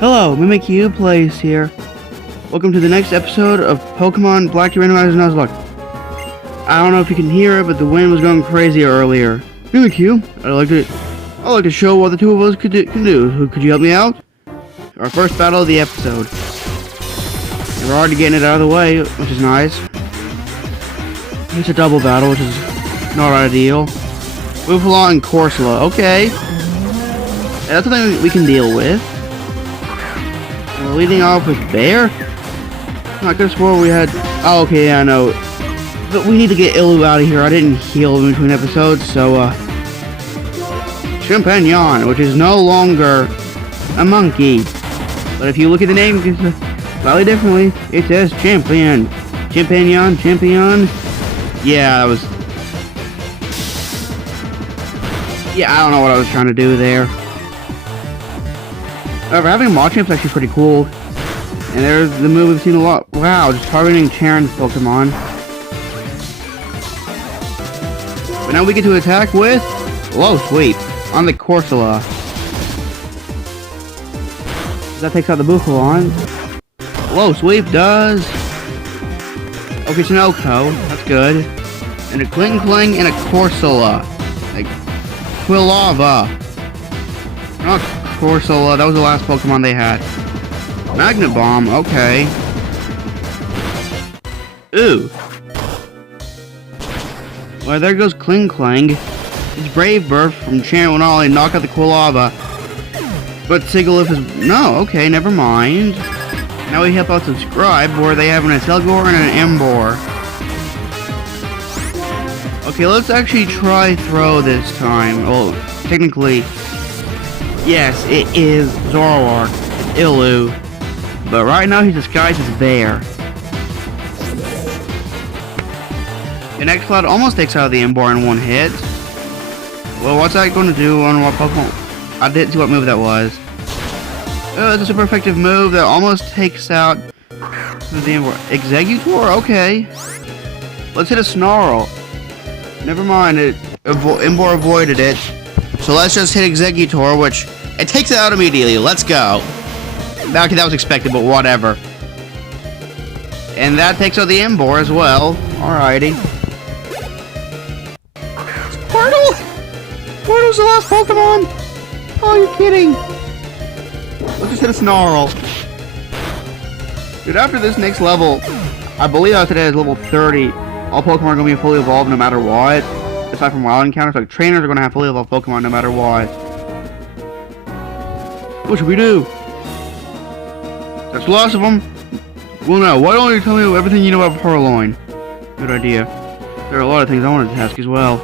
Hello, Mimikyu Plays here. Welcome to the next episode of Pokemon Black Randomizer Nuzlocke. I don't know if you can hear it, but the wind was going crazy earlier. Mimikyu, I'd like to show what the two of us can do. Could you help me out? Our first battle of the episode. And we're already getting it out of the way, which is nice. It's a double battle, which is not ideal. Driftveil and Corsola. Okay. That's something we can deal with. We're leading off with Bear? I could have swore we had... Oh, okay, yeah, I know. But we need to get Illu out of here. I didn't heal in between episodes, so, Champignon, which is no longer a monkey. But if you look at the name, it's slightly differently. It says Champion. Champignon. Yeah, that was... Yeah, I don't know what I was trying to do there. However, having Machamp's actually pretty cool. And there's the move we've seen a lot. Wow, just targeting Charon's Pokemon. But now we get to attack with Low Sweep on the Corsola. That takes out the Buffalon. Low Sweep does. Okay, Sunoco. That's good. And a Kling and a Corsola. Like Quilava. Not Corsola, that was the last Pokemon they had. Magnet Bomb, okay. Ooh. Well, there goes Kling. It's Brave Bird from Chant will not only knock out the Quilava, but Sigilyph is... No, okay, never mind. Now we help out Subscribe, where they have an Acelgor and an Emboar. Okay, let's actually try Throw this time. Well, technically... Yes, it is Zoroark, Illu, but right now he's disguised as Bear. The next Cloud almost takes out the Emboar in one hit. Well, what's that going to do on what Pokemon? I didn't see what move that was. Oh, it's a super effective move that almost takes out the Emboar. Exeggutor? Okay. Let's hit a Snarl. Never mind, Emboar avoided it. So let's just hit Exeggutor, which it takes it out immediately. Let's go. Okay, that was expected, but whatever. And that takes out the Emboar as well. Alrighty. Squirtle! Squirtle's the last Pokemon! Oh, you're kidding. Let's just hit a Snarl. Dude, after this next level, I believe I said it is level 30. All Pokemon are going to be fully evolved no matter what. Aside from wild encounters, like trainers are going to have fully evolved Pokemon no matter what. What should we do? That's lots of them. Well, now, why don't you tell me everything you know about Purloin? Good idea. There are a lot of things I wanted to ask as well.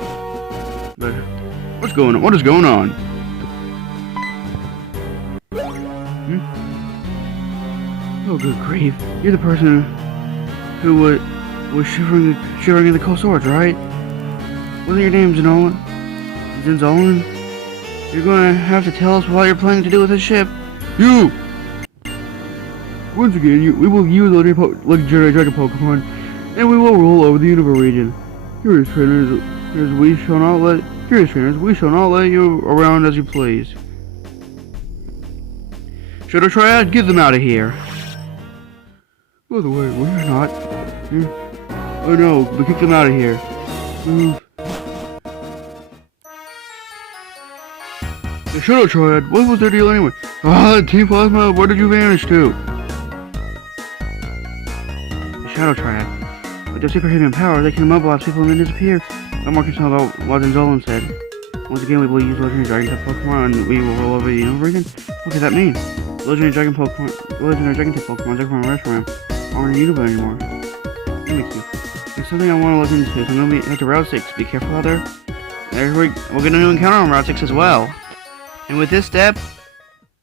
But what's going on? What is going on? Oh, good grief! You're the person who was shivering in the cold swords, right? Wasn't your name Zenolan? Zenzolan? You're gonna have to tell us what you're planning to do with this ship. You! Once again, we will use legendary dragon Pokemon, and we will rule over the Unova region. Curious trainers, we shall not let you around as you please. Shadow Triad, get them out of here. By the way, we're not. Oh no, we kicked them out of here. Move. The Shadow Triad, what was their deal anyway? Ah, Team Plasma, where did you vanish to? The Shadow Triad. With their super heavy power, they can mobilize people and then disappear. I'm more concerned about what Zenzolan said. Once again, we will use Legendary Dragon type Pokemon and we will roll over the Unova region. What could that mean? Legendary Dragon type Pokemon, are from a restaurant, aren't in Unova anymore. Mimikyu. It's something I want to look into, so I'm going to head to Route 6. Be careful out there. We'll get a new encounter on Route 6 as well. And with this step,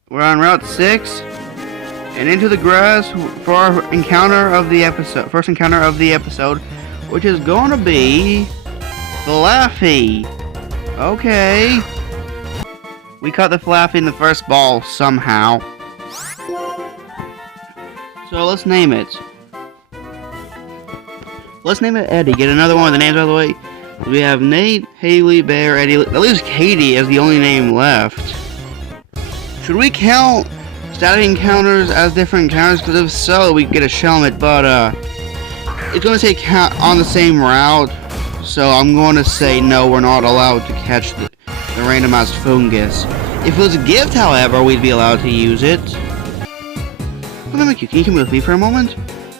we're on Route 6 and into the grass for our encounter of the episode. First encounter of the episode, which is going to be Flaffy. Okay. We caught the Flaffy in the first ball somehow. So let's name it. Let's name it Eddie. Get another one of the names out of the way. We have Nate, Haley, Bear, Eddie. That leaves Katie as the only name left. Should we count static encounters as different encounters? Because if so, we can get a Shelmet, but it's going to say on the same route, so I'm going to say no, we're not allowed to catch the randomized fungus. If it was a gift, however, we'd be allowed to use it. Well, Mimikyu, can you come with me for a moment?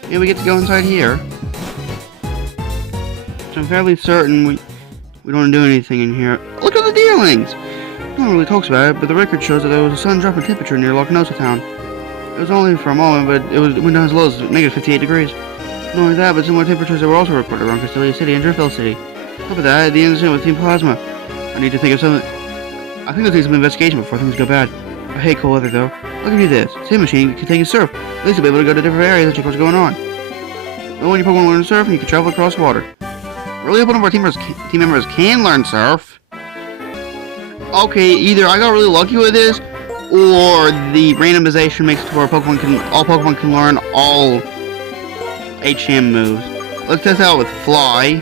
Yeah, we get to go inside here. So I'm fairly certain we don't do anything in here. Look at the deerlings! No one really talks about it, but the record shows that there was a sudden drop in temperature near Lochnosa town. It was only for a moment, but it went down as low as negative 58 degrees. Not only that, but similar temperatures that were also recorded around Castelia City and Driftveil City. Top of that, the incident with Team Plasma. I need to think of something. I think there'll take some investigation before things go bad. I hate cold weather though. I'll give you this. Same machine can take you surf. At least you'll be able to go to different areas and check what's going on. But when your Pokemon learn to surf, and you can travel across water. Really hope one of our team members can learn surf. Okay, either I got really lucky with this, or the randomization makes it to where all Pokemon can learn all HM moves. Let's test out with Fly.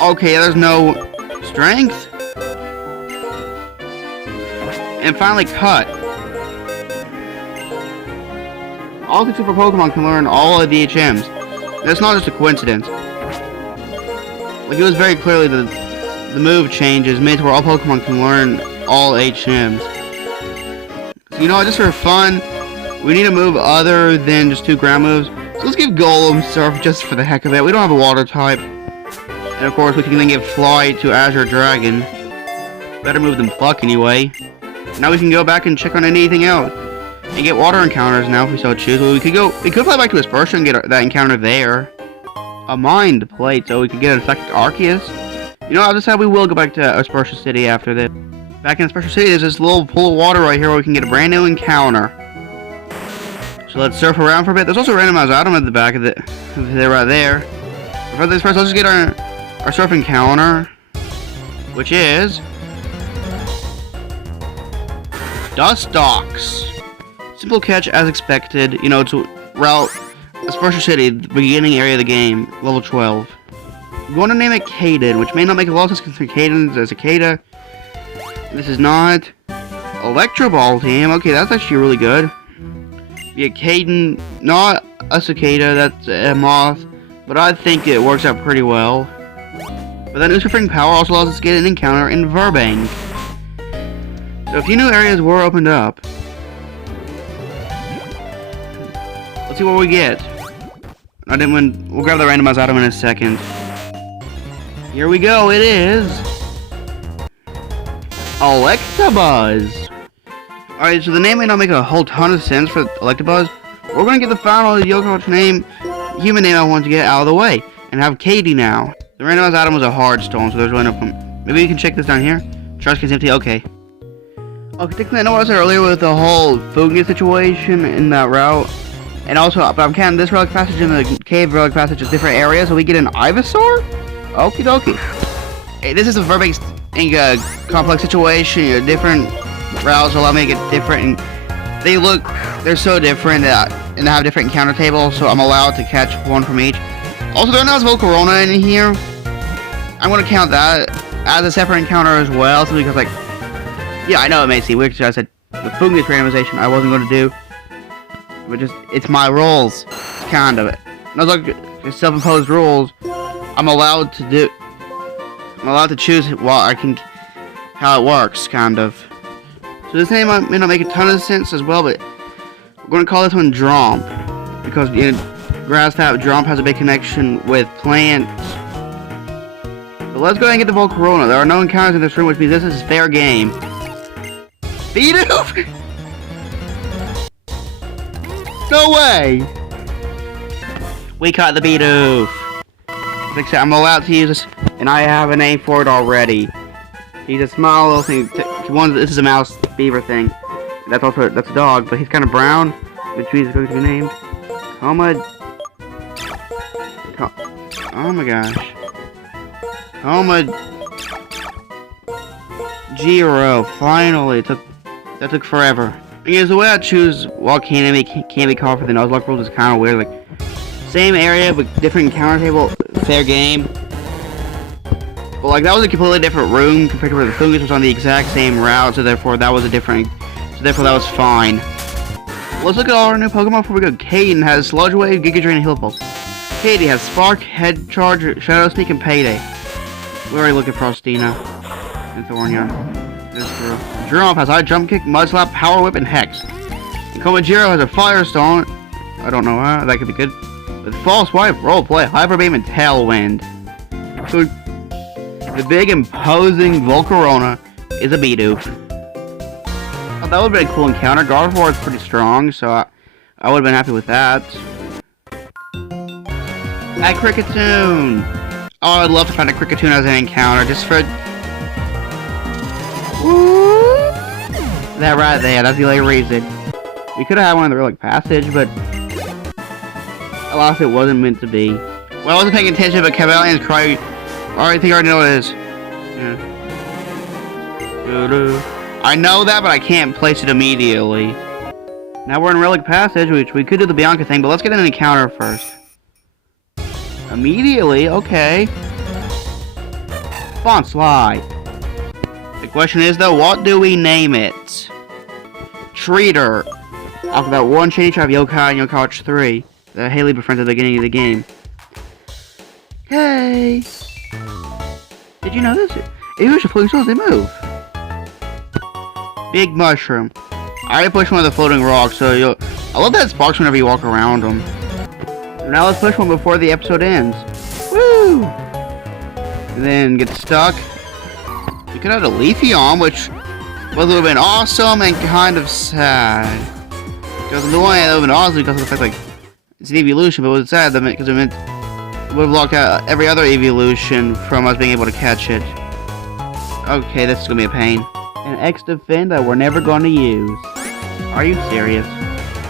Okay, there's no strength. And finally, Cut. All the super Pokemon can learn all of the HMs. That's not just a coincidence. Like, it was very clearly the move changes made to where all Pokemon can learn all HMs. So, you know, just for fun, we need a move other than just 2 ground moves. So let's give Golem Surf just for the heck of it. We don't have a water type. And of course, we can then give Fly to Azure Dragon. Better move than Pluck anyway. Now we can go back and check on anything else. And get water encounters now if we so choose. Well, we could fly back to Aspersia and get that encounter there. A Mind Plate, so we could get an Affected Arceus. You know, I've decided we will go back to Aspersia City after this. Back in Aspersia City, there's this little pool of water right here where we can get a brand new encounter. So let's surf around for a bit. There's also a randomized item at the back of there right there. For this first, let's just get our surf encounter, which is Dustox. Simple catch as expected. You know, to route Aspersia City, the beginning area of the game, level 12. I'm going to name it Caden, which may not make a lot of sense considering Caden is a cicada. This is not Electro Ball team. Okay, that's actually really good. Yeah, Caden, not a cicada, that's a moth, but I think it works out pretty well. But that Nuzlocke power also allows us to get an encounter in Verbank. So a few new areas were opened up. Let's see what we get. I didn't win. We'll grab the randomized item in a second. Here we go, it is Electabuzz. Alright, so the name may not make a whole ton of sense for Electabuzz. We're gonna get the final Yokohama name, human name I want to get out of the way, and have Katie now. The randomized item was a hard stone, so there's really no point. Maybe you can check this down here. Trash can's empty, okay. Okay, technically I know what I said earlier with the whole Fungus situation in that route. And also, but I'm counting this relic passage and the cave relic passage as different areas, so we get an Ivysaur? Okie dokie. Hey, this is a Verbank complex situation. You know, different routes allow me to get different, and they're so different and they have different encounter tables, so I'm allowed to catch one from each. Also, there now is Volcarona in here. I'm going to count that as a separate encounter as well, so because, like, yeah, I know it may seem weird because I said the Fungus randomization I wasn't going to do. But just, it's my rules, kind of. Nuzlocke self-imposed rules. I'm allowed to choose how it works, kind of. So this name may not make a ton of sense as well, but we're going to call this one Dromp, because grass type Dromp has a big connection with plants. But let's go ahead and get the Volcarona. There are no encounters in this room, which means this is fair game. Bidoof! No way! We caught the Bidoof. I'm allowed to use this, and I have a name for it already. He's a small little thing. This is a mouse beaver thing. That's a dog, but he's kind of brown, which means it's going to be named Oh my gosh. Giro. Finally, that took forever. Because the way I choose what can't be called for the Nuzlocke rules is kind of weird. Like, same area but different encounter table, fair game. But like that was a completely different room compared to where the Fungus was on the exact same route, so therefore that was a different. So therefore that was fine. Let's look at all our new Pokemon before we go. Caden has Sludge Wave, Giga Drain, and Heal Pulse. Katie has Spark, Head Charge, Shadow Sneak, and Payday. We already looked at Frostina and Thornyon. That's true. Giraffe has High Jump Kick, Mud Slap, Power Whip, and Hex. And Komajiro has a Firestone. I don't know how, that could be good. With False Swipe, Roleplay, Hyper Beam, and Tailwind. So, the big imposing Volcarona is a Bidoof. Oh, that would have been a cool encounter. Gardevoir is pretty strong, so I would have been happy with that. At Kricketune! Oh, I'd love to find a Kricketune as an encounter, just for... Woo! That right there, that's the only reason. We could have had one in the Relic Passage, but... alas, it wasn't meant to be. Well, I wasn't paying attention, but Cavalian's Cry... I think I already know what it is. Yeah. I know that, but I can't place it immediately. Now we're in Relic Passage, which we could do the Bianca thing, but let's get an encounter first. Immediately? Okay. Font Slide. The question is, though, what do we name it? Treater. After that one shiny trap, Yokai and Yokai 3 that Haley befriended at the beginning of the game. Hey! Did you know this? It was a floating souls, they move. Big Mushroom. I already pushed one of the floating rocks, so I love that sparks whenever you walk around them. Now let's push one before the episode ends. Woo! And then get stuck. We could have a Leafeon, which would have been awesome and kind of sad. Because the one that would have been awesome because of the fact, like, it's an evolution, but it was sad because it meant it would have blocked out every other evolution from us being able to catch it. Okay, this is gonna be a pain. An X-Defend that we're never gonna use. Are you serious?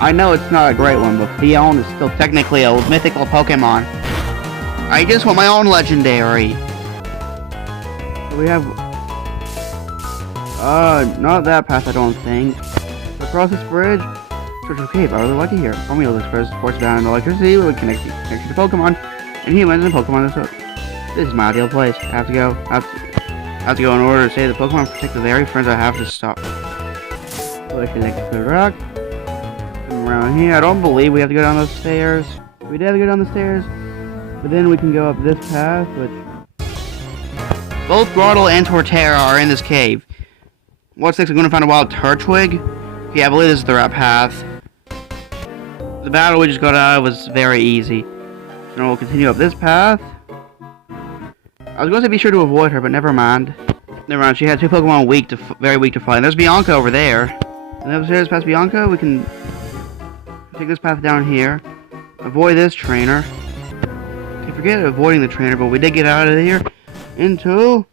I know it's not a great one, but Fion is still technically a mythical Pokemon. I just want my own legendary. We have... not that path, I don't think. Across this bridge, Church of Cave. I really like it here. Formula Express, sports bound and electricity with connection to Pokemon and humans and Pokemon. This is my ideal place. I have to go. I have to go in order to save the Pokemon, protect the very friends I have to stop. Push the next rock. Come around here. I don't believe we have to go down those stairs. We did have to go down the stairs, but then we can go up this path, which... Both Grottle and Torterra are in this cave. What's next? I'm going to find a wild Turtwig? Yeah, I believe this is the right path. The battle we just got out of was very easy. So we'll continue up this path. I was going to be sure to avoid her, but never mind. Never mind, she had two Pokemon very weak to fight. And there's Bianca over there. And upstairs past Bianca, we can take this path down here. Avoid this trainer. Okay, forget avoiding the trainer, but we did get out of here into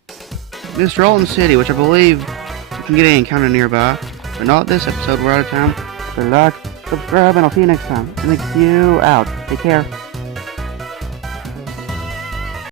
Mistraltin City, which I believe we can get an encounter nearby. But not this episode, we're out of time. Good luck, subscribe, and I'll see you next time. And thank you out. Take care.